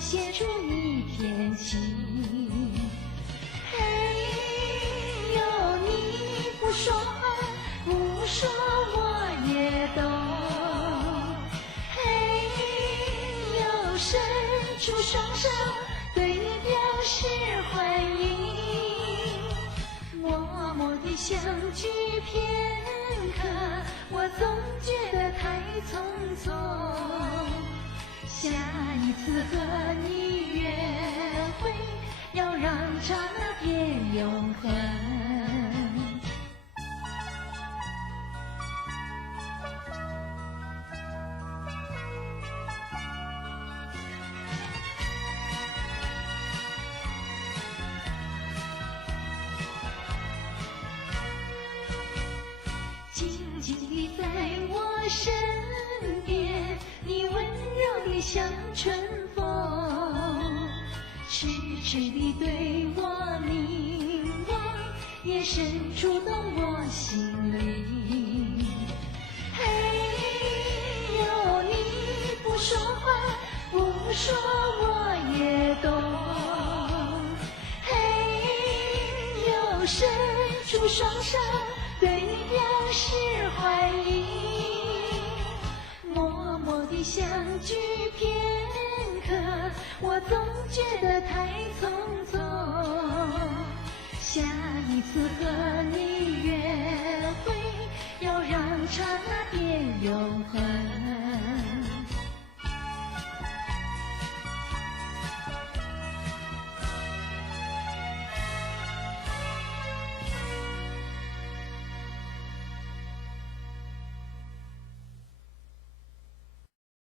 写出一片情。嘿呦，你不说话，不说我也懂。嘿呦，伸出双手对你表示欢迎。默默地相聚片刻，我总觉得太匆匆。下一次和你约会，要让刹那变永恒。静静地在我身边，你温柔地像春风，痴痴地对我凝望，眼神触动我心灵。嘿呦，你不说话，不说我也懂。嘿呦，伸出双手对你表示欢迎。默默地相聚片刻，我总觉得太匆匆。下一次和你约会，要让刹那变永恒。